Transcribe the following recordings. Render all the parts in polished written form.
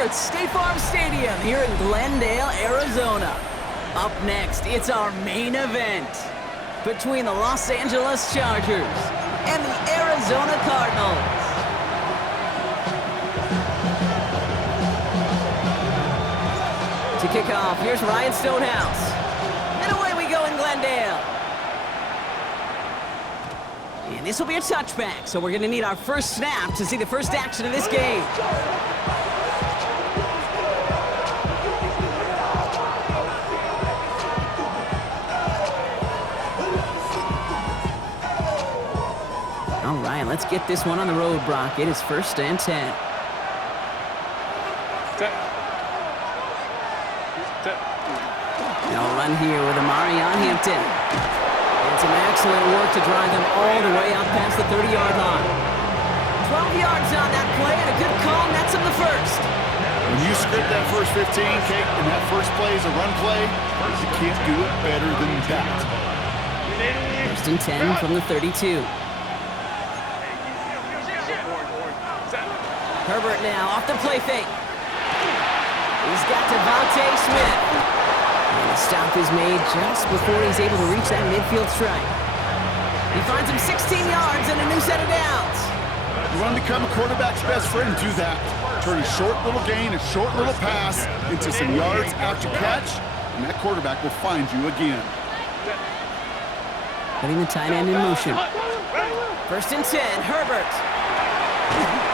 over at State Farm Stadium here in Glendale, Arizona. Up next, it's our main event between the Los Angeles Chargers and the Arizona Cardinals. To kick off, here's Ryan Stonehouse. And away we go in Glendale. And this will be a touchback, so we're going to need our first snap to see the first action of this game. All right, let's get this one on the road, Brock. It is 1st and 10. They'll run here with Amari on Hampton. And some excellent work to drive them all the way up past the 30-yard line. 12 yards on that play, and a good call nets them the first. When you script that first 15, Kate, and that first play is a run play, you can't do it better than that. 1st and 10 from the 32. Herbert now off the play fake. He's got Devontae Smith. And the stop is made just before he's able to reach that midfield strike. He finds him 16 yards and a new set of downs. You want to become a quarterback's best friend, do that. Turn a short little gain, a short little pass into some yards after catch, and that quarterback will find you again. Putting the tight end in motion. 1st and 10, Herbert.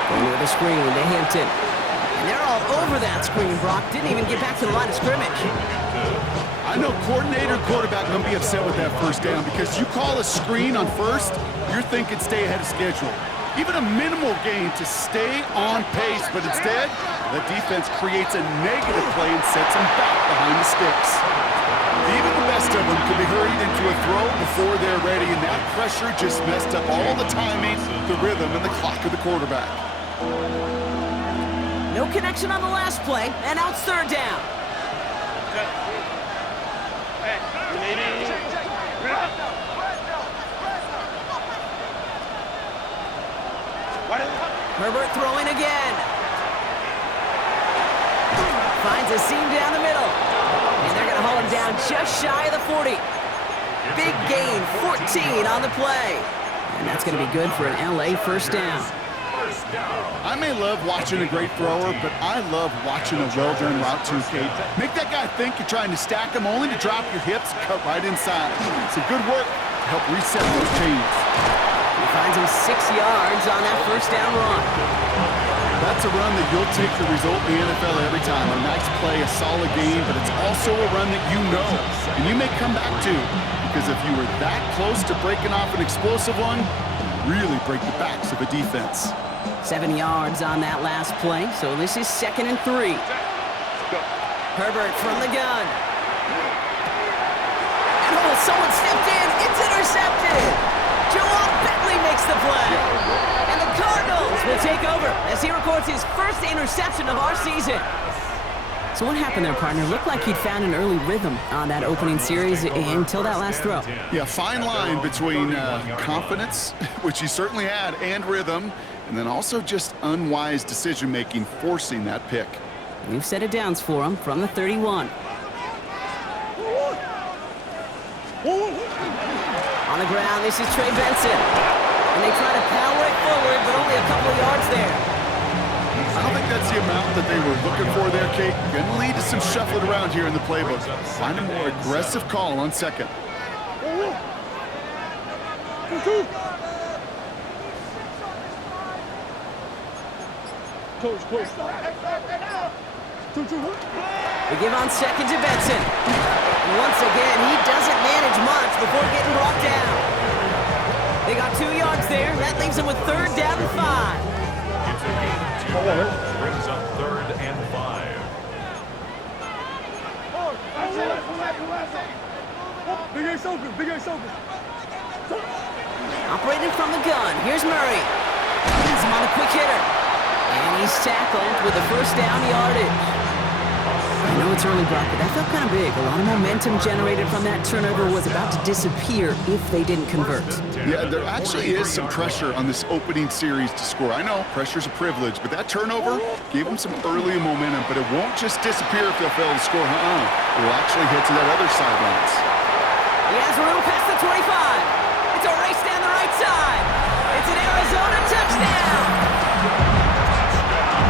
Going with a screen to Hampton. And they're all over that screen, Brock. Didn't even get back to the line of scrimmage. I know coordinator quarterback going to be upset with that first down because you call a screen on first, you're thinking stay ahead of schedule. Even a minimal gain to stay on pace, but instead, the defense creates a negative play and sets them back behind the sticks. Even the best of them could be hurried into a throw before they're ready, and that pressure just messed up all the timing, the rhythm, and the clock of the quarterback. No connection on the last play, and now it's 3rd down. Herbert throwing again. Finds a seam down the middle. And they're going to haul him down just shy of the 40. Big gain, 14 on the play. And that's going to be good for an LA first down. I may love watching a great thrower, but I love watching a well-done route too, Kate. Make that guy think you're trying to stack him only to drop your hips and cut right inside. Some good work to help reset those chains. He finds him 6 yards on that first down run. That's a run that you'll take the result in the NFL every time. A nice play, a solid game, but it's also a run that you know and you may come back to, because if you were that close to breaking off an explosive one, you really break the backs of a defense. 7 yards on that last play, so this is 2nd and 3. Herbert from the gun. And someone stepped in. It's intercepted. Joel Bentley makes the play. And the Cardinals will take over as he records his first interception of our season. So what happened there, partner? Looked like he'd found an early rhythm on that opening series until that last throw. Yeah, fine line between confidence, which he certainly had, and rhythm, and then also just unwise decision-making, forcing that pick. We've set it downs for him from the 31. On the ground, this is Trey Benson. And they try to power it forward, but only a couple of yards there. I don't think that's the amount that they were looking for there, Kate. Going to lead to some shuffling around here in the playbook. Find a more aggressive call on 2nd. We give on 2nd to Benson. And once again, he doesn't manage much before getting brought down. They got 2 yards there. That leaves them with 3rd down and 5. Brings up 3rd and 5. Operating from the gun, here's Murray. He's him on a quick hitter. And he's tackled with the first down yardage. I know it's early, Brock, but that felt kind of big. A lot of momentum generated from that turnover was about to disappear if they didn't convert. Yeah, there actually is some pressure on this opening series to score. I know pressure's a privilege, but that turnover gave them some early momentum, but it won't just disappear if they'll fail to score. It will actually head to that other sidelines. He has room past the 25. It's a race down the right side. It's an Arizona touchdown.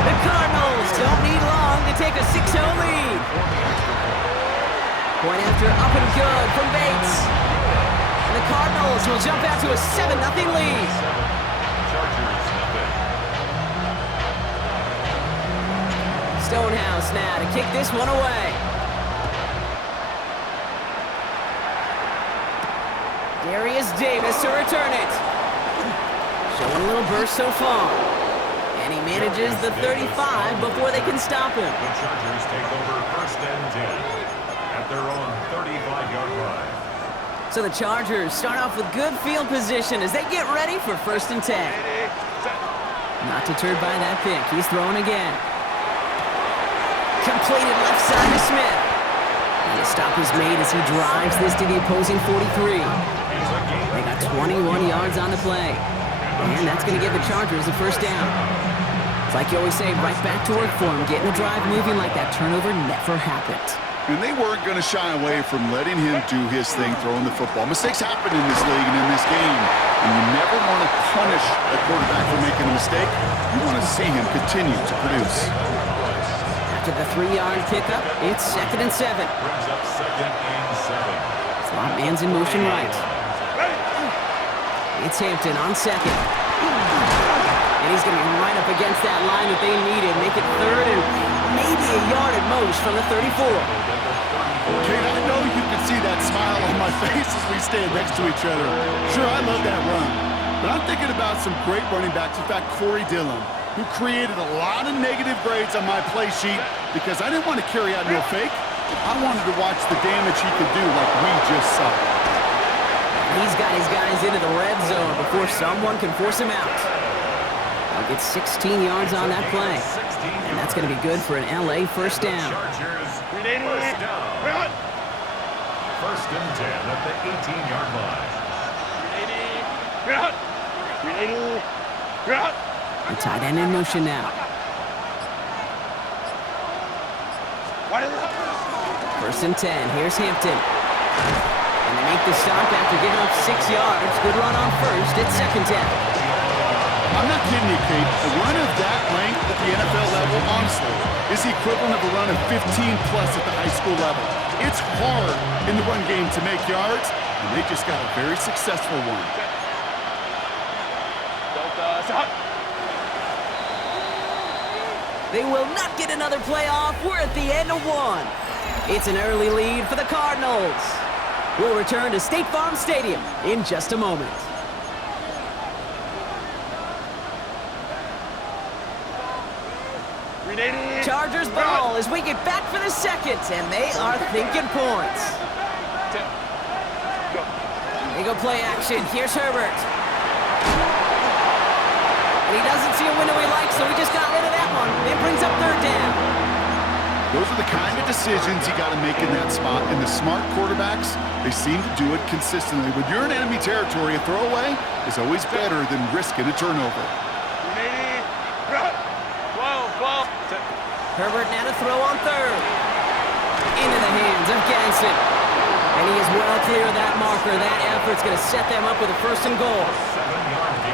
The Cardinals don't need long to take a 6-0 lead. Point after up and good from Bates. And the Cardinals will jump out to a 7-0 lead. Stonehouse now to kick this one away. Darius Davis to return it. Showing a little burst so far. And he manages the 35 before they can stop him. The Chargers take over 1st and 10 at their own 35-yard line. So the Chargers start off with good field position as they get ready for 1st and 10. Not deterred by that pick. He's throwing again. Completed left side to Smith. And a stop is made as he drives this to the opposing 43. They got 21 yards on the play. And that's going to give the Chargers a 1st down. It's like you always say, right back to work for him. Getting the drive moving like that turnover never happened. And they weren't going to shy away from letting him do his thing, throwing the football. Mistakes happen in this league and in this game. And you never want to punish a quarterback for making a mistake. You want to see him continue to produce. After the 3-yard pickup, it's 2nd and 7. Brings up 2nd and 7. Slot man's in motion right. It's Hampton on 2nd. And he's going to be right up against that line that they needed. Make it 3rd and maybe a yard at most from the 34. Kate, I know you can see that smile on my face as we stand next to each other. Sure, I love that run. But I'm thinking about some great running backs. In fact, Corey Dillon, who created a lot of negative grades on my play sheet because I didn't want to carry out no fake. I wanted to watch the damage he could do like we just saw. He's got his guys into the red zone before someone can force him out. He'll get 16 yards on that play. And that's going to be good for an LA 1st down. Chargers, 1st down. 1st and 10 at the 18-yard line. The tight end in motion now. 1st and 10. Here's Hampton. And they make the stop after giving up 6 yards. Good run on 1st. It's 2nd down. I'm not kidding you, Kate. A run of that length at the NFL level, honestly, is the equivalent of a run of 15-plus at the high school level. It's hard in the run game to make yards, and they just got a very successful one. They will not get another play off. We're at the end of 1. It's an early lead for the Cardinals. We'll return to State Farm Stadium in just a moment. Chargers ball as we get back for the 2nd, and they are thinking points. They go play action. Here's Herbert. And he doesn't see a window he likes, so he just got rid of that one. It brings up 3rd down. Those are the kind of decisions you got to make in that spot. And the smart quarterbacks, they seem to do it consistently. When you're in enemy territory, a throwaway is always better than risking a turnover. Herbert now to throw on 3rd. Into the hands of Ganson. And he is well clear of that marker. That effort's going to set them up with a 1st and goal.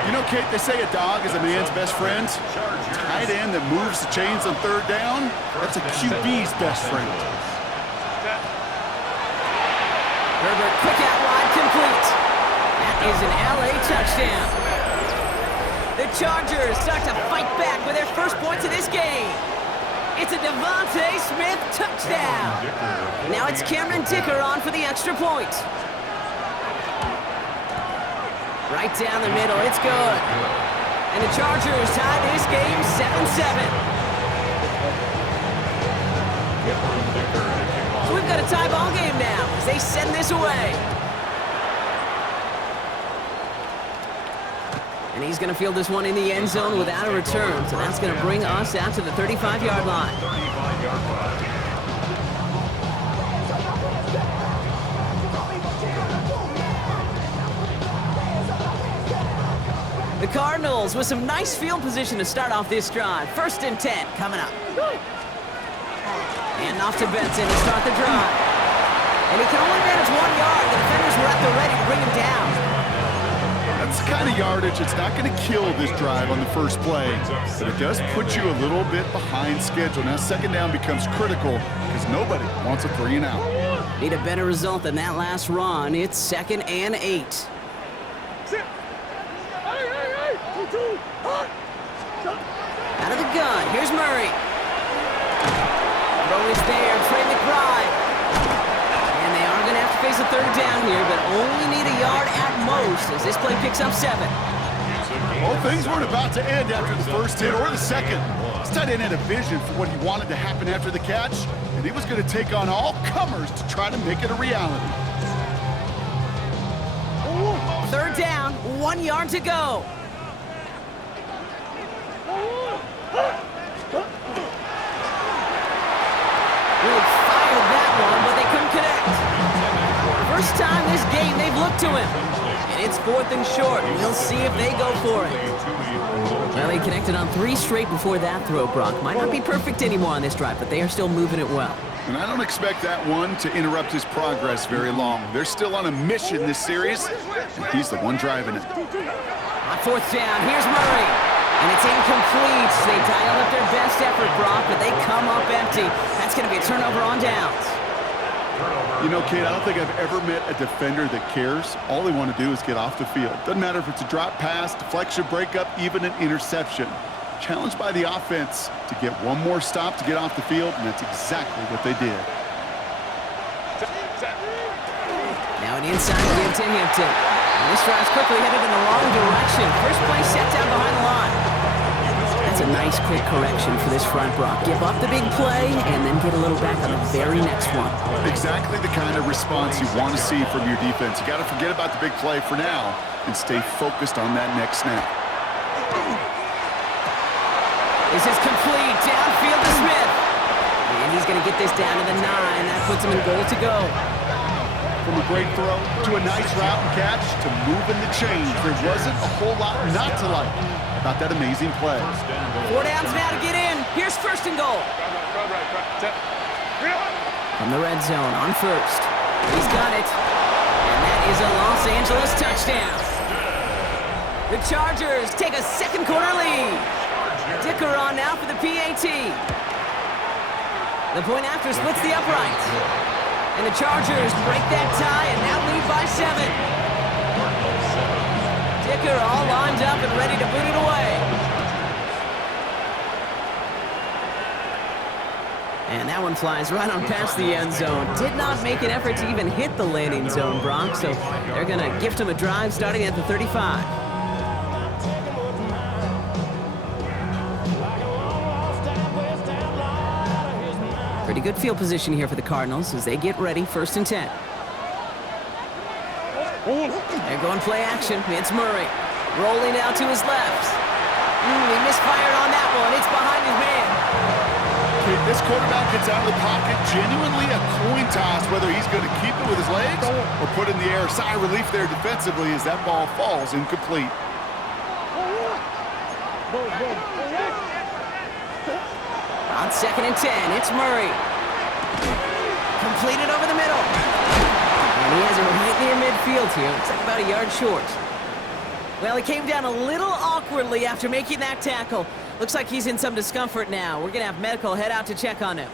You know, Kate, they say a dog is a man's best friend. Tight end that moves the chains on 3rd down, that's a QB's best friend. Herbert quick out wide, complete. That is an LA touchdown. The Chargers start to fight back with their 1st points of this game. It's a Devontae Smith touchdown. Now it's Cameron Dicker on for the extra point. Right down the middle, it's good. And the Chargers tie this game 7-7. So we've got a tie ball game now as they send this away. And he's going to field this one in the end zone without a return. So that's going to bring us out to the 35-yard line. The Cardinals with some nice field position to start off this drive. 1st and 10 coming up. And off to Benson to start the drive. And he can only manage 1 yard. The defenders were at the ready to bring him down. That's the kind of yardage. It's not going to kill this drive on the first play, but it does put you a little bit behind schedule. Now 2nd down becomes critical because nobody wants a 3 and out. Need a better result than that last run. It's 2nd and 8. Out of the gun, here's Murray. Throw is there, Trey McBride. And they are going to have to face a 3rd down here, but only need a yard at most as this play picks up 7. Well, things weren't about to end after the first hit or the second. This tight end had a vision for what he wanted to happen after the catch, and he was going to take on all comers to try to make it a reality. 3rd down, 1 yard to go. Really fired that one, but they couldn't connect. First time this game they've looked to him. And it's 4th and short. We'll see if they go for it. Well, they connected on 3 straight before that throw, Brock. Might not be perfect anymore on this drive, but they are still moving it well. And I don't expect that one to interrupt his progress very long. They're still on a mission this series, and he's the one driving it. On 4th down, here's Murray. And it's incomplete. They dialed up their best effort, Brock, but they come up empty. That's going to be a turnover on downs. You know, Kate, I don't think I've ever met a defender that cares. All they want to do is get off the field. Doesn't matter if it's a drop pass, deflection, breakup, even an interception. Challenged by the offense to get one more stop to get off the field, and that's exactly what they did. Now an inside give to Hampton. And this drive's quickly headed in the wrong direction. First play set down behind the line. That's a nice quick correction for this front, Brock. Give up the big play and then get a little back on the very next one. Exactly the kind of response you want to see from your defense. You got to forget about the big play for now and stay focused on that next snap. This is complete. Downfield to Smith. And he's going to get this down to the 9. That puts him in goal to go. From a great throw to a nice route and catch to moving the chains, there wasn't a whole lot not to like about that amazing play. 4 downs now to get in. Here's 1st and goal. From the red zone on 1st. He's got it. And that is a Los Angeles touchdown. The Chargers take a 2nd quarter lead. Dicker on now for the PAT. The point after splits the upright. And the Chargers break that tie and now lead by 7. Dicker all lined up and ready to boot it away. And that one flies right on past the end zone. Did not make an effort to even hit the landing zone, Brock, so they're going to gift him a drive starting at the 35. Pretty good field position here for the Cardinals as they get ready, 1st and 10. They're going play action. It's Murray. Rolling out to his left. He misfired on that one. It's behind his man. This quarterback gets out of the pocket, genuinely a coin toss, whether he's going to keep it with his legs or put it in the air. Sigh of relief there defensively as that ball falls incomplete. On 2nd and 10, it's Murray. Completed over the middle. And he has it right near midfield here. Looks like about a yard short. Well, he came down a little awkwardly after making that tackle. Looks like he's in some discomfort now. We're going to have medical head out to check on him.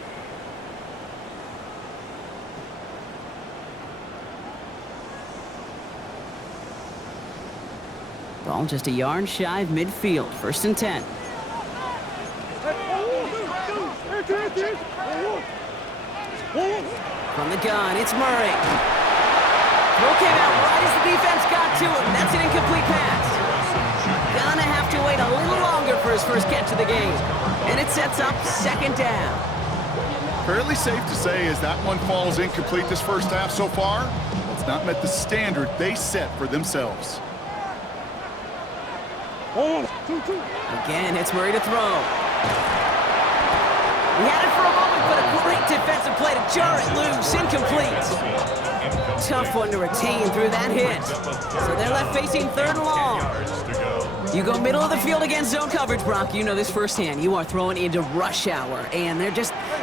Ball just a yard shy of midfield. 1st and 10. From the gun, it's Murray. Throw came out right as the defense got to him. That's an incomplete pass. Gonna have to wait a little longer for his first catch of the game. And it sets up 2nd down. Fairly safe to say as that one falls incomplete this first half so far, it's not met the standard they set for themselves. Again, it's Murray to throw. He had it for a moment, but a great defensive play to jar it loose. Incomplete. Tough one to retain through that hit. So they're left facing 3rd and long. You go middle of the field against zone coverage, Brock. You know this firsthand. You are throwing into rush hour, and there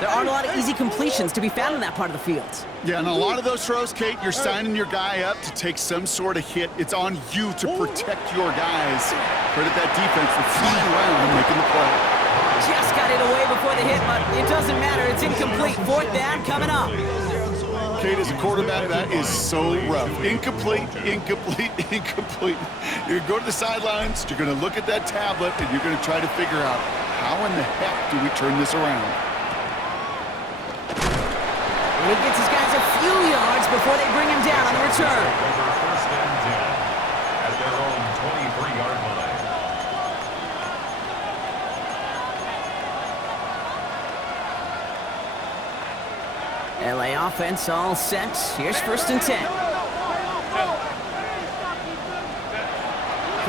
aren't a lot of easy completions to be found in that part of the field. Yeah, and a lot of those throws, Kate, you're signing your guy up to take some sort of hit. It's on you to protect your guys. Credit that defense for flying around and making the play. Just got it away before the hit, but it doesn't matter. It's incomplete. Fourth down coming up. Kate, as a quarterback, that is so rough. Incomplete, incomplete, incomplete. You're going to go to the sidelines, you're going to look at that tablet, and you're going to try to figure out how in the heck do we turn this around. And he gets his guys a few yards before they bring him down on the return. First and 10 at their own 23-yard line. LA offense all set. Here's first and 10.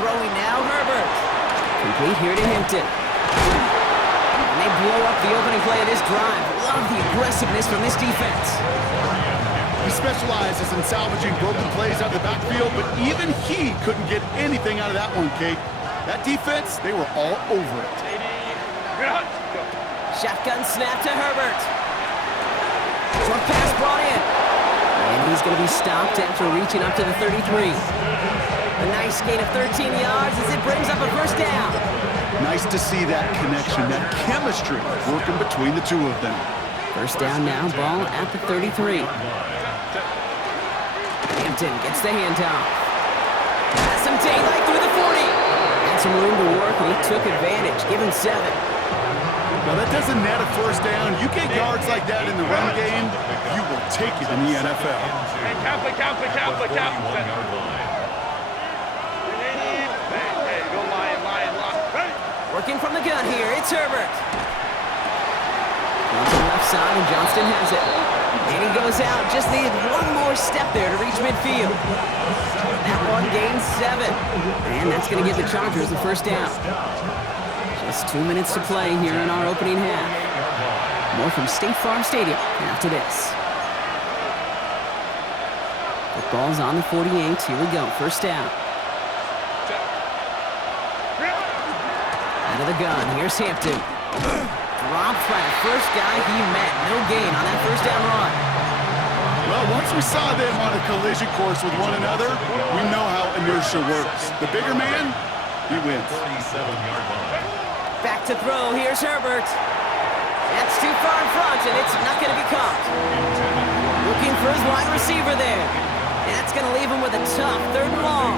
Throwing now, Herbert. Complete here to Hinton. And they blow up the opening play of this drive. Love the aggressiveness from this defense. He specializes in salvaging broken plays out of the backfield, but even he couldn't get anything out of that one, Kate. That defense, they were all over it. Shotgun snap to Herbert. Short pass brought in. And he's going to be stopped after reaching up to the 33. A nice gain of 13 yards as it brings up a first down. Nice to see that connection, that chemistry working between the two of them. First down now, ball at the 33. Hampton gets the handoff. Has some daylight through the 40. Had some room to work, and he took advantage. Give him 7. Now, that doesn't net a first down. You get yards like that in the run game, you will take it in the NFL. Working from the gun here, it's Herbert. On to the left side, and Johnston has it. And he goes out, just needed one more step there to reach midfield. That one gains 7. And that's going to give the Chargers the first down. Just 2 minutes to play here in our opening half. More from State Farm Stadium after this. Football's on the 48. Here we go. First down. Out of the gun. Here's Hampton. Dropped by the first guy he met. No gain on that first down run. Well, once we saw them on a collision course with one another, we know how inertia works. The bigger man, he wins. 37-yard line. Back to throw. Here's Herbert. That's too far in front, and it's not going to be caught. Looking for his wide receiver there. That's going to leave him with a tough 3rd and long.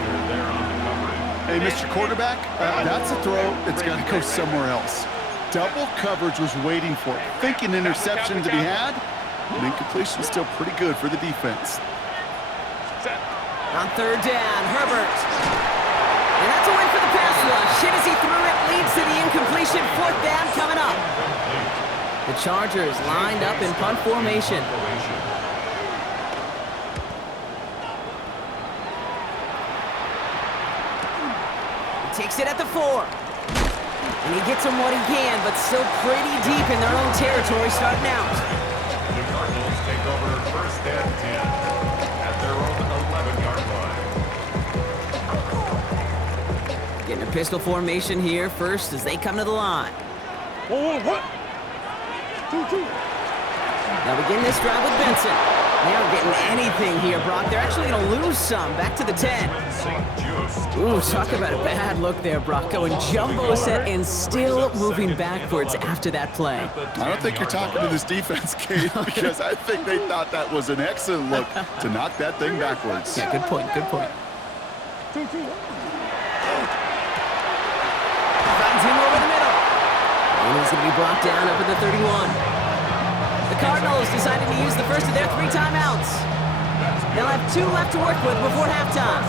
Hey, Mr. Quarterback, that's a throw that's got to go somewhere else. Double coverage was waiting for it. Thinking interception to be had, and incompletion still pretty good for the defense. On 3rd down, Herbert. And that's a win for the pass rush. Hit as he threw it, leads to the incompletion. 4th down coming up. The Chargers lined up in punt formation. He takes it at the 4. And he gets him what he can, but still pretty deep in their own territory starting out. The Cardinals take over first and 10 at their own 11-yard line. Getting a pistol formation here first as they come to the line. Now begin this drive with Benson. They aren't getting anything here, Brock. They're actually going to lose some. Back to the 10. Ooh, talk about a bad look there, Brock. Going jumbo set and still moving backwards after that play. I don't think you're talking to this defense, Kate, because I think they thought that was an excellent look to knock that thing backwards. Yeah, good point, good point. Finds him over the middle. And he's going to be brought down up at the 31. The Cardinals decided to use the first of their 3 timeouts. They'll have 2 left to work with before halftime.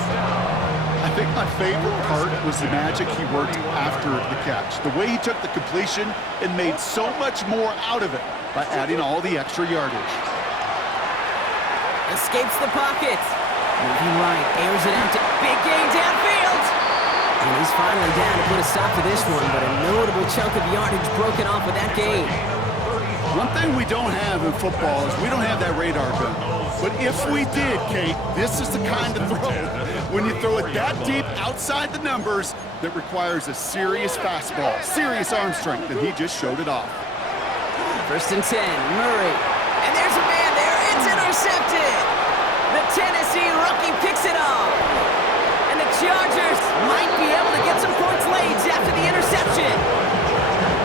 I think my favorite part was the magic he worked after the catch. The way he took the completion and made so much more out of it by adding all the extra yardage. Escapes the pocket. Moving right, airs it out to big gain downfield. And he's finally down to put a stop to this one, but a notable chunk of yardage broken off with that gain. One thing we don't have in football is we don't have that radar gun. But if we did, Kate, this is the kind of throw, when you throw it that deep outside the numbers, that requires a serious fastball, serious arm strength, and he just showed it off. First and 10, Murray. And there's a man there. It's intercepted. The Tennessee rookie picks it off. And the Chargers might be able to get some points late after the interception.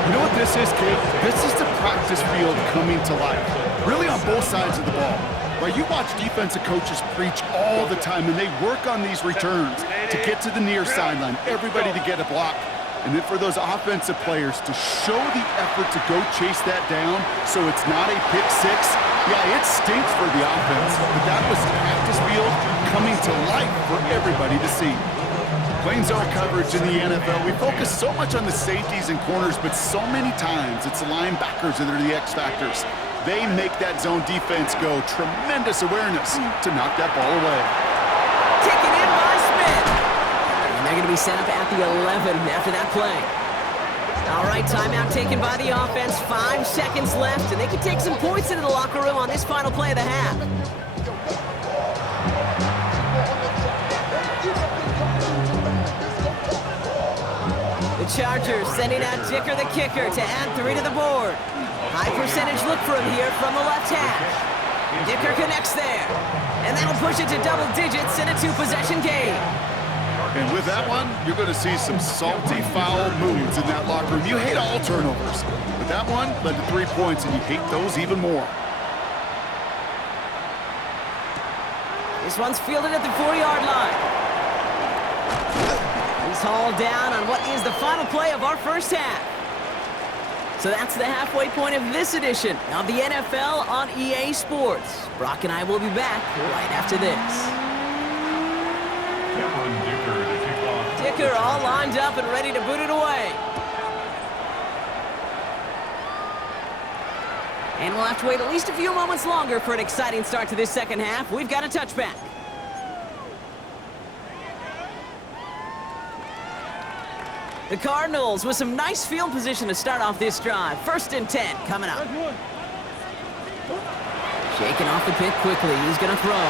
You know what this is, Kate? This is the practice field coming to life, really on both sides of the ball. Right, you watch defensive coaches preach all the time, and they work on these returns to get to the near sideline, everybody to get a block. And then for those offensive players to show the effort to go chase that down so it's not a pick six, yeah, it stinks for the offense, but that was practice field coming to life for everybody to see. Playing zone coverage in the NFL, we focus so much on the safeties and corners, but so many times it's the linebackers that are the X factors. They make that zone defense go. Tremendous awareness to knock that ball away. Taken in by Smith. And they're going to be set up at the 11 after that play. All right, timeout taken by the offense. 5 seconds left, and they can take some points into the locker room on this final play of the half. The Chargers sending out Dicker the kicker to add 3 to the board. High percentage look for him here from the left hash. Dicker connects there. And that'll push it to double digits in a 2-possession game. And with that one, you're going to see some salty, foul moves in that locker room. You hate all turnovers. But that one led to 3 points, and you hate those even more. This one's fielded at the 4-yard line. He's hauled down on what is the final play of our first half. So that's the halfway point of this edition of the NFL on EA Sports. Brock and I will be back right after this. Dicker all lined up and ready to boot it away. And we'll have to wait at least a few moments longer for an exciting start to this second half. We've got a touchback. The Cardinals with some nice field position to start off this drive. First and 10 coming up. Shaking off the pick quickly. He's going to throw.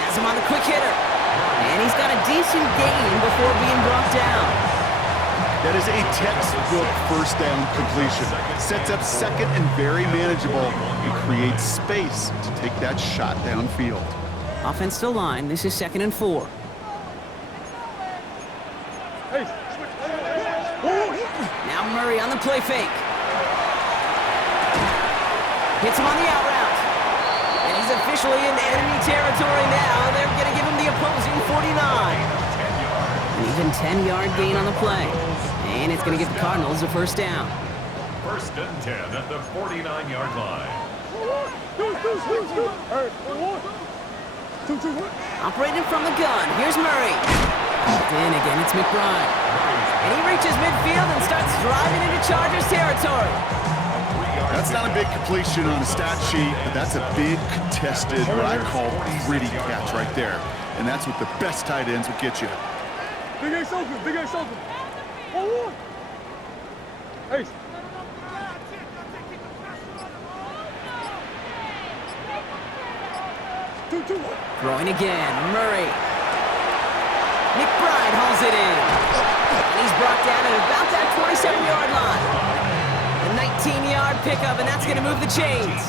Has him on the quick hitter. And he's got a decent gain before being brought down. That is a textbook first down completion. Sets up second and very manageable and creates space to take that shot downfield. Offense to line. This is 2nd and 4. Now Murray on the play fake. Hits him on the out route. And he's officially in enemy territory now. They're going to give him the opposing 49. An even 10-yard gain on the play. And it's going to give the Cardinals a first down. First and 10 at the 49-yard line. Operating from the gun. Here's Murray. And again, it's McBride. And he reaches midfield and starts driving into Chargers territory. That's not a big completion on a stat sheet, but that's a big contested, what I call gritty catch right there. And that's what the best tight ends will get you. Big Ace open, Big Ace open. 1-1. Ace. Throwing again, Murray. McBride hauls it in. And he's brought down at about that 27-yard line. A 19-yard pickup, and that's going to move the chains.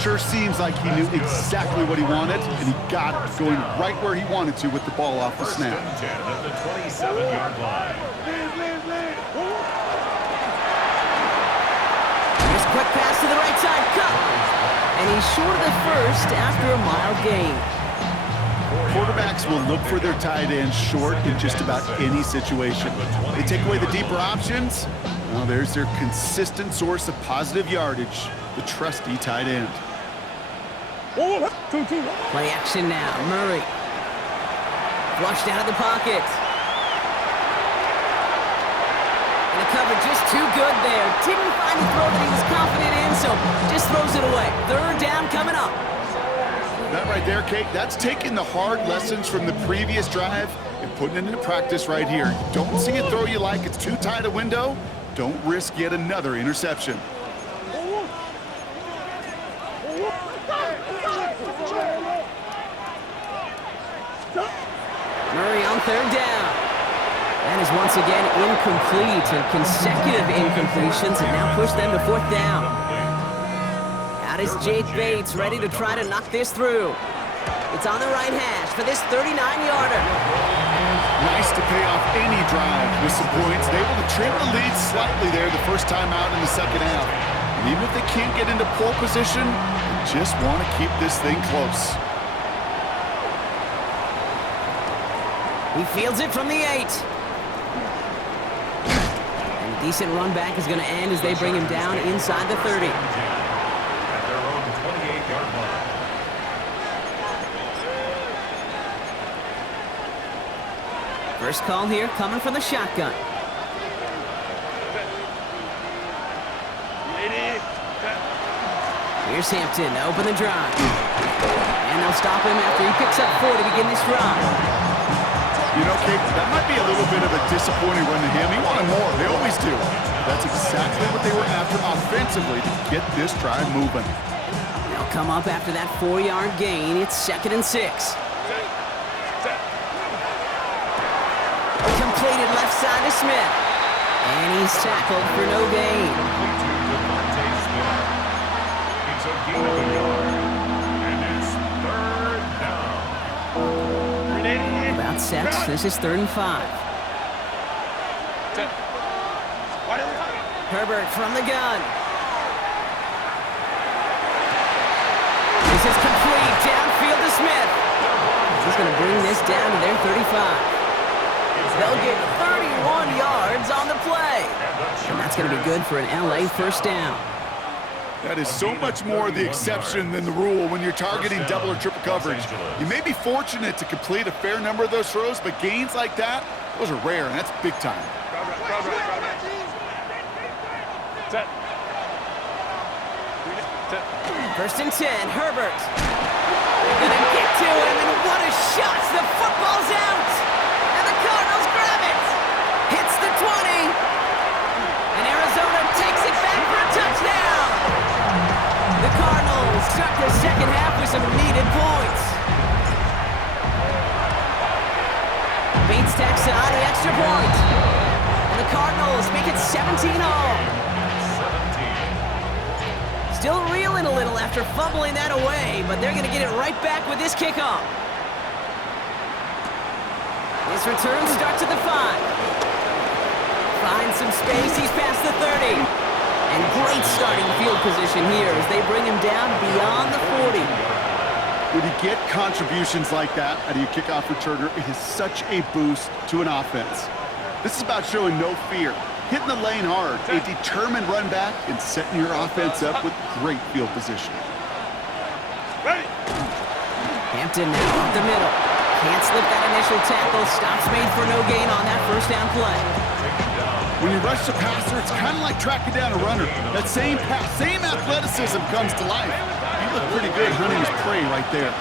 Sure seems like he knew exactly what he wanted, and he got it going right where he wanted to with the ball off the snap. First and 10 at the 27-yard line. Here's a quick pass to the right side, cut. And he's short of the first after a mild gain. Quarterbacks will look for their tight end short in just about any situation. They take away the deeper options. Well, there's their consistent source of positive yardage, the trusty tight end. Play action now, Murray. Flushed out of the pocket. And the cover just too good there. Didn't find the throw that he was confident in, so just throws it away. 3rd down coming up. That right there, Kate, that's taking the hard lessons from the previous drive and putting it into practice right here. You don't see a throw you like, it's too tight a window. Don't risk yet another interception. third down. That is once again incomplete, and consecutive incompletions have now pushed them to fourth down. Out is Jake Bates, ready to try to knock this through. It's on the right hash for this 39-yarder. Nice to pay off any drive with some points. They're able to trim the lead slightly there the first time out in the second half. And even if they can't get into pole position, they just want to keep this thing close. He fields it from the 8. And a decent run back is going to end as they bring him down inside the 30. At their own 28-yard line. First call here coming from the shotgun. Here's Hampton to open the drive. And they'll stop him after he picks up 4 to begin this drive. You know, Kate, that might be a little bit of a disappointing run to him. He wanted more. They always do. That's exactly what they were after offensively to get this drive moving. They'll come up after that 4-yard gain. It's 2nd and 6. Completed left side to Smith. And he's tackled for no gain. It's a gain of a yard. And it's third down. About sets. This is 3rd and 5. Herbert from the gun. This is complete. Downfield to Smith. He's going to bring this down to their 35. They'll get 31 yards on the play. And that's going to be good for an LA first down. That is so much more the exception than the rule when you're targeting double or triple coverage. You may be fortunate to complete a fair number of those throws, but gains like that, those are rare, and that's big time. First and 10, Herbert. They're going to get to him, and what a shot! The football's out! And the Cardinals grab it! Hits the 20! And Arizona takes it back for a touchdown! The Cardinals start the second half with some needed points. Bates tacks on the extra point. And the Cardinals make it 17-all. Still reeling a little after fumbling that away, but they're going to get it right back with this kickoff. His return starts at the 5. Finds some space, he's past the 30. And great starting field position here as they bring him down beyond the 40. When you get contributions like that out of your kickoff returner, it is such a boost to an offense. This is about showing no fear, hitting the lane hard, a determined run back, and setting your offense up with great field position. Hampton now up the middle. Can't slip that initial tackle. Stops made for no gain on that first down play. When you rush the passer, it's kind of like tracking down a runner. That same pass, same athleticism comes to life. You look pretty good hunting his prey right there.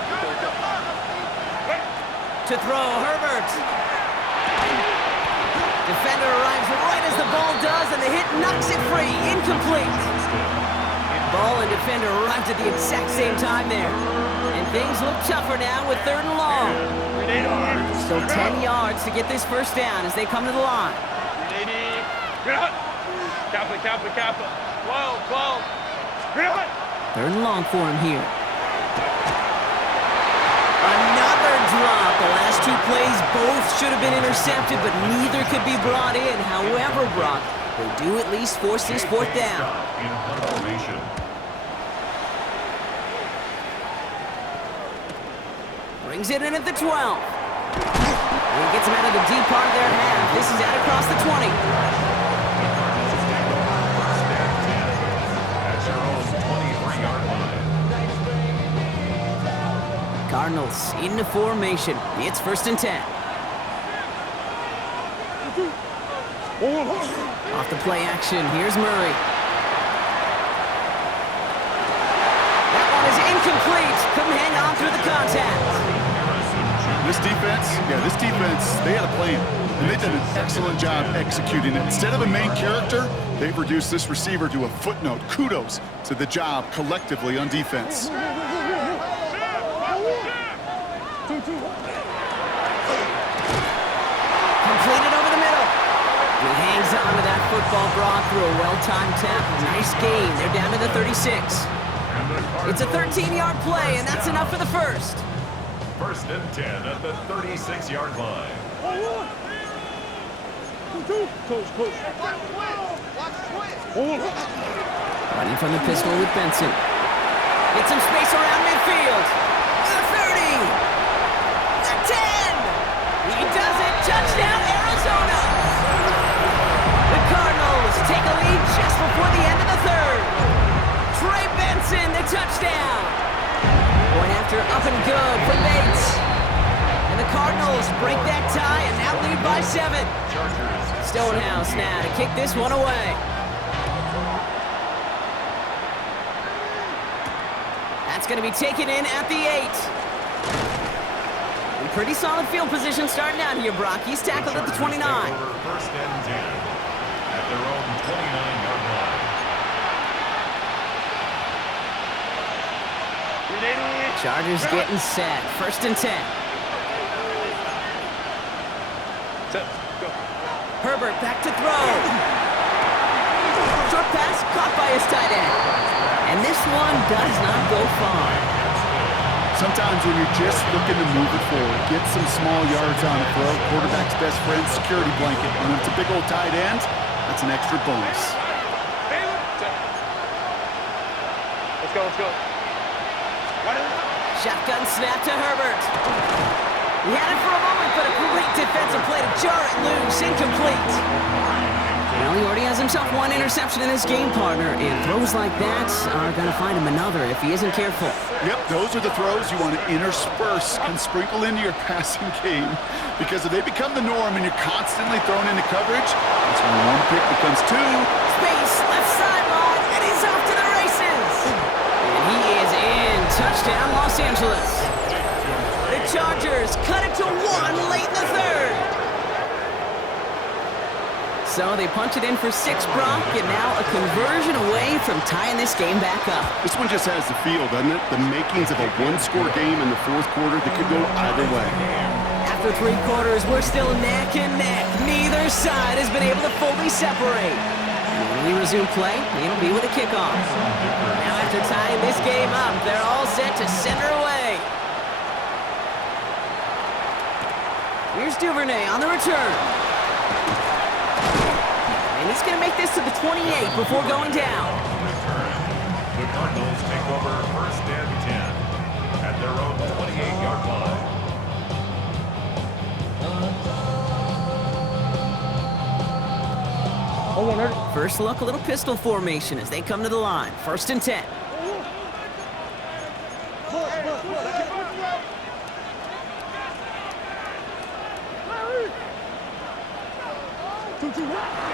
To throw, Herbert. Defender arrives right as the ball does, and the hit knocks it free. Incomplete. Ball and defender arrived at the exact same time there. And things look tougher now with 3rd and long. Still 10 yards to get this first down as they come to the line. Kappa. 12. 3rd and long for him here. Another drop. The last 2 plays both should have been intercepted, but neither could be brought in. However, Brock, they do at least force this 4th down. Brings it in at the 12. And he gets him out of the deep part of their half. This is out across the 20. Cardinals into formation. It's 1st and 10. Off the play action, here's Murray. That one is incomplete. Couldn't hang on through the contact. This defense, they had a plan, and they did an excellent job executing it. Instead of a main character, they've reduced this receiver to a footnote. Kudos to the job collectively on defense. hangs on to that football Brock through a well-timed tackle. Nice game. They're down to the 36. It's a 13-yard play, and that's enough for the first. First and 10 at the 36-yard line. Running from the pistol with Benson. Get some space around midfield. The 30. The 10. He does it. Touchdown, Arizona. The Cardinals take a lead just before the end of the third. Trey Benson, the touchdown. Point after up and good for Bates. And the Cardinals break that tie and now lead by 7. Stonehouse now to kick this one away. That's going to be taken in at the 8. And pretty solid field position starting out here, Brock. He's tackled at the 29. First and 10 at their own 29-yard line. Chargers getting set. First and 10. Herbert back to throw. Short pass caught by his tight end. And this one does not go far. Sometimes when you're just looking to move it forward, get some small yards on the throw, quarterback's best friend, security blanket. And when it's a big old tight end, that's an extra bonus. Let's go, let's go. Shotgun snap to Herbert. He had it for a moment, but a great defensive play to jar it loose. Incomplete. Well, he already has himself one interception in this game, partner, and throws like that are going to find him another if he isn't careful. Yep, those are the throws you want to intersperse and sprinkle into your passing game, because if they become the norm and you're constantly thrown into coverage, that's when one pick becomes 2. Space, left sideline, and he's off to the races. And he is in. Touchdown, Los Angeles. The Chargers cut it to 1 late in the third. So they punch it in for 6, Brock, and now a conversion away from tying this game back up. This one just has the feel, doesn't it? The makings of a one-score game in the fourth quarter that could go either way. After 3 quarters, we're still neck and neck. Neither side has been able to fully separate. And when we resume play, it'll be with a kickoff. Now after tying this game up, they're all set to send her away. Here's Duvernay on the return. And he's going to make this to the 28 before going down. The Cardinals take over first and 10 at their own 28-yard line. First look, a little pistol formation as they come to the line. First and 10.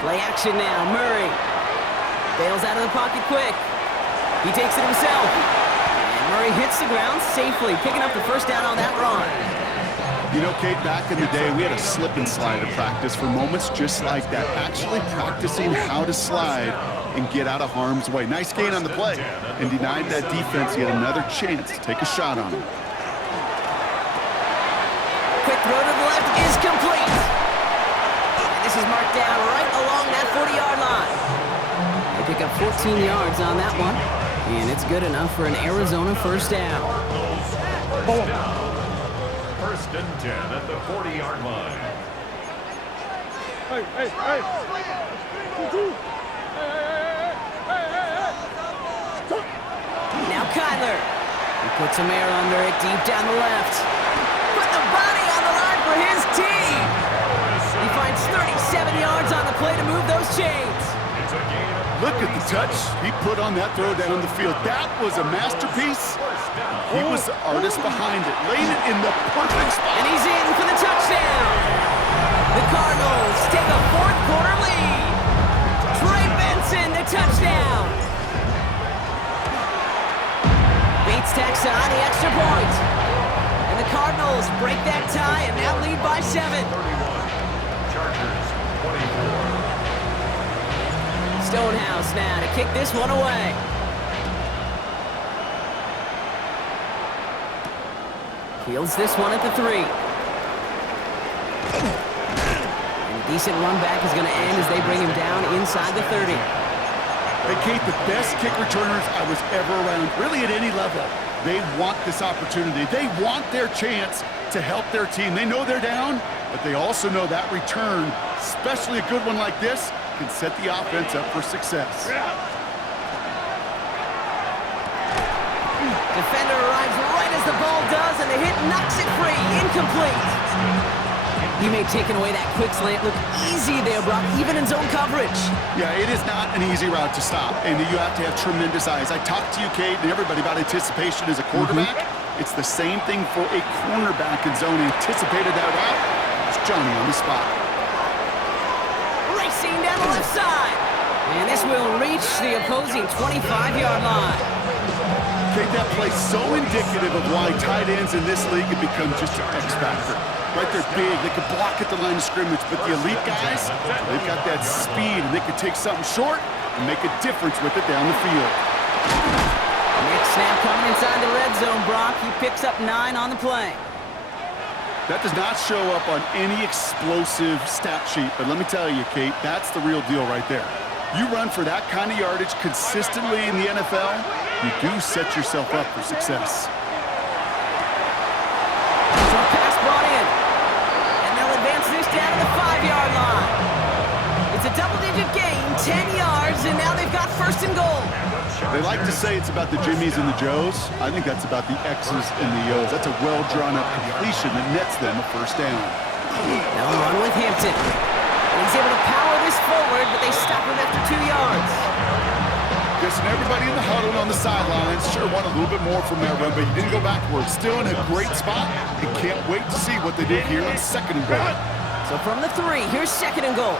Play action now, Murray. Bails out of the pocket quick. He takes it himself. And Murray hits the ground safely, picking up the first down on that run. You know, Kate, back in the day, we had a slip and slide at practice for moments just like that. Actually practicing how to slide and get out of harm's way. Nice gain on the play, and denied that defense yet another chance to take a shot on him. Quick throw to the left is complete. This is marked down right along that 40-yard line. They pick up 14 yards on that one, and it's good enough for an Arizona first down. First and 10 at the 40-yard line. Hey. Now Kyler. He puts some air under it deep down the left. Put the body on the line for his team. He finds 37 yards on the play to move those chains. Look at the touch he put on that throw down the field. That was a masterpiece. He was the artist behind it, laying it in the perfect spot. And he's in for the touchdown. The Cardinals take a fourth quarter lead. Trey Benson, the touchdown. Bates tacks on the extra point. And the Cardinals break that tie and now lead by 7. 31. Chargers 24. Stonehouse now to kick this one away. Fields this one at the 3. And Decent run back is going to end as they bring him down inside the 30. Hey, Kate, the best kick returners I was ever around, really at any level, they want this opportunity. They want their chance to help their team. They know they're down, but they also know that return, especially a good one like this, can set the offense up for success. Defender arrives right as the ball does, and the hit knocks it free. Incomplete. He may have taken away that quick slant. Look easy there, Brock, even in zone coverage. Yeah, it is not an easy route to stop, and you have to have tremendous eyes. I talked to you, Kate, and everybody about anticipation as a quarterback. It's the same thing for a cornerback in zone. He anticipated that route. It's Johnny on the spot. Racing down the left side. And this will reach the opposing 25-yard line. Kate, that play's so indicative of why tight ends in this league have become just an X factor. Right, they're big, they can block at the line of scrimmage, but the elite guys, they've got that speed, and they can take something short and make a difference with it down the field. Next snap coming inside the red zone, Brock. He picks up 9 on the play. That does not show up on any explosive stat sheet, but let me tell you, Kate, that's the real deal right there. You run for that kind of yardage consistently in the NFL, you do set yourself up for success. Short pass brought in. And they'll advance this down to the 5-yard line. It's a double-digit gain, 10 yards, and now they've got first and goal. They like to say it's about the Jimmies and the Joes. I think that's about the X's and the O's. That's a well-drawn-up completion that nets them a first down. Now a run with Hampton. And he's able to power this forward, but they stop him after 2 yards. Guessing everybody in the huddle on the sidelines sure want a little bit more from that run, but he didn't go backwards. Still in a great spot, and can't wait to see what they do here on second and goal. So from the 3, here's second and goal.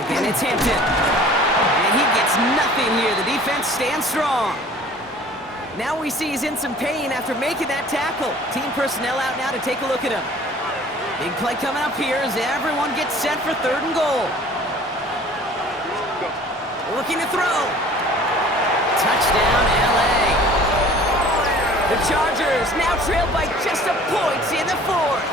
Again, it's Hampton. And he gets nothing here. The defense stands strong. Now we see he's in some pain after making that tackle. Team personnel out now to take a look at him. Big play coming up here as everyone gets set for third and goal. Looking to throw. Touchdown, LA. The Chargers now trailed by just a point in the 4th.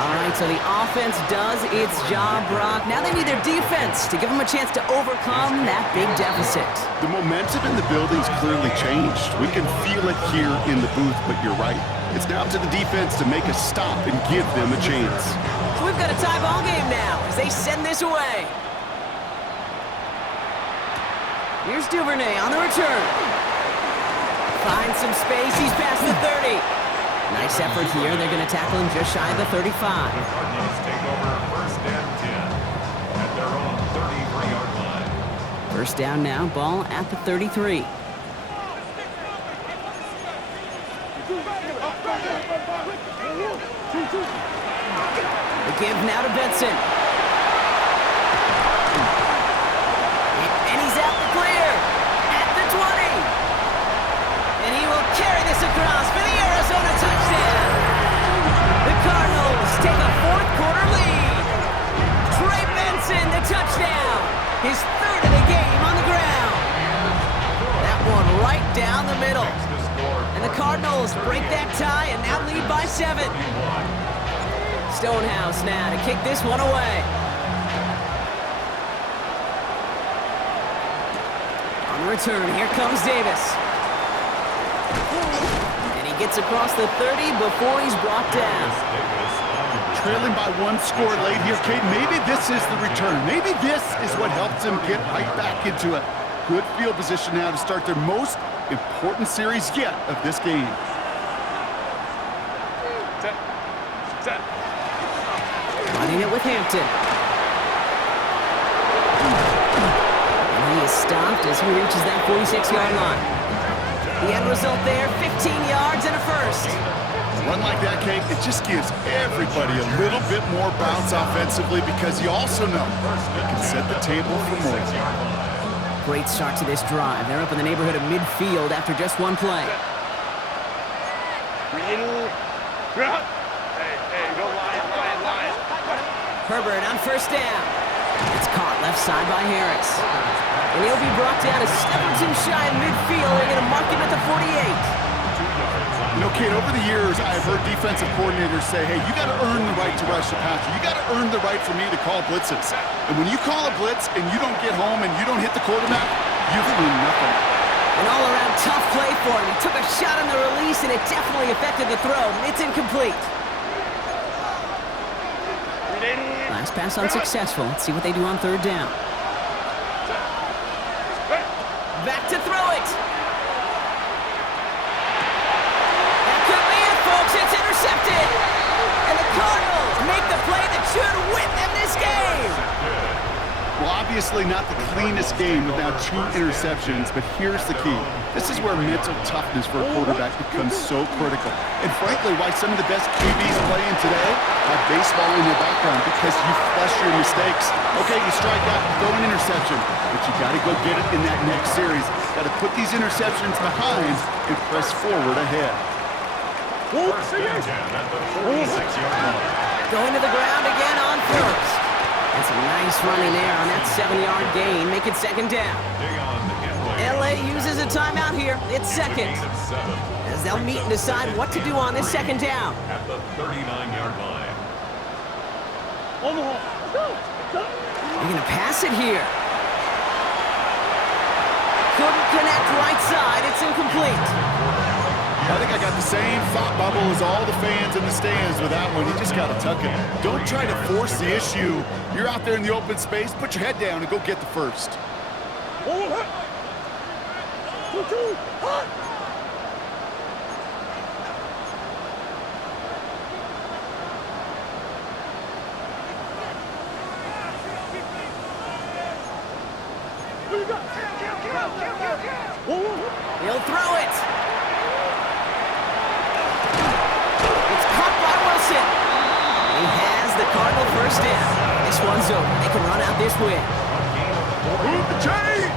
All right, so the offense does its job, Brock. Now they need their defense to give them a chance to overcome that big deficit. The momentum in the building's clearly changed. We can feel it here in the booth, but you're right. It's now up to the defense to make a stop and give them a chance. So we've got a tie ball game now as they send this away. Here's Duvernay on the return. Finds some space. He's past the 30. Nice effort here. They're going to tackle him just shy of the 35. The Cardinals take over first and 10 at their own 33-yard line. First down now. Ball at the 33. The give now to Benson. And he's out the clear at the 20. And he will carry this across for the Arizona touchdown. The Cardinals take a fourth-quarter lead. Trey Benson, the touchdown. His 3rd of the game on the ground. That one right down the middle. And the Cardinals break that tie and now lead by 7. Stonehouse now to kick this one away. On the return, here comes Davis. And he gets across the 30 before he's brought down. Trailing by 1 score late here, Kate. Maybe this is the return. Maybe this is what helps them get right back into it. Good field position now to start their most important series yet of this game. Running it with Hampton. And he is stopped as he reaches that 46-yard line. The end result there, 15 yards and a first. A run like that, Kate, it just gives everybody a little bit more bounce offensively because you also know they can set the table for more. Great start to this drive. They're up in the neighborhood of midfield after just one play. Herbert on first down. It's caught left side by Harris. And he'll be brought down a step or two shy of midfield. They're going to mark him at the 48. You know, Kate, over the years, I've heard defensive coordinators say, hey, you got to earn the right to rush the passer. You got to earn the right for me to call blitzes. And when you call a blitz and you don't get home and you don't hit the quarterback, you've earned nothing. An all-around tough play for him. He took a shot on the release, and it definitely affected the throw. It's incomplete. Last pass unsuccessful. Let's see what they do on third down. Back to throw it. That could be it, folks. It's intercepted. And the Cardinals make the play that should win them this game. Well, obviously not the cleanest game without 2 interceptions, but here's the key. This is where mental toughness for a quarterback becomes so critical. And frankly, why some of the best QBs playing today have baseball in their background, because you flush your mistakes. Okay, you strike out, throw an interception, but you got to go get it in that next series. Got to put these interceptions behind and press forward ahead. First and 10 at the 46-yard line. Going to the ground again on first. And some nice running there on that 7-yard gain. Make it second down. LA uses a timeout here. It's second. As they'll meet and decide what to do on this second down. At the 39-yard line. They're going to pass it here. Couldn't connect right side. It's incomplete. I think I got the same thought bubble as all the fans in the stands with that one. You just got to tuck it. Don't try to force the issue. You're out there in the open space. Put your head down and go get the first. He'll throw it. It's caught by Wilson. He has the Cardinal first down. This one's over. They can run out this win. Move the chain.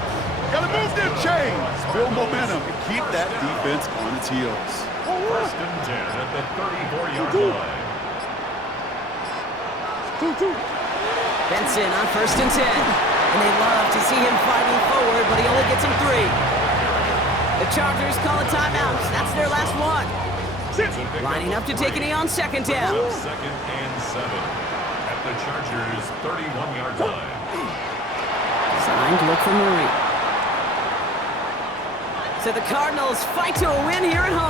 Got to move them chains. Build momentum and keep that defense on its heels. First and 10 at the 34-yard line. Benson on first and 10. And they love to see him fighting forward, but he only gets him 3. The Chargers call a timeout. That's their last one. Lining up to take a knee on second down. Second and 7 at the Chargers' 31-yard line. Signed look from Murray. So the Cardinals fight to a win here at home.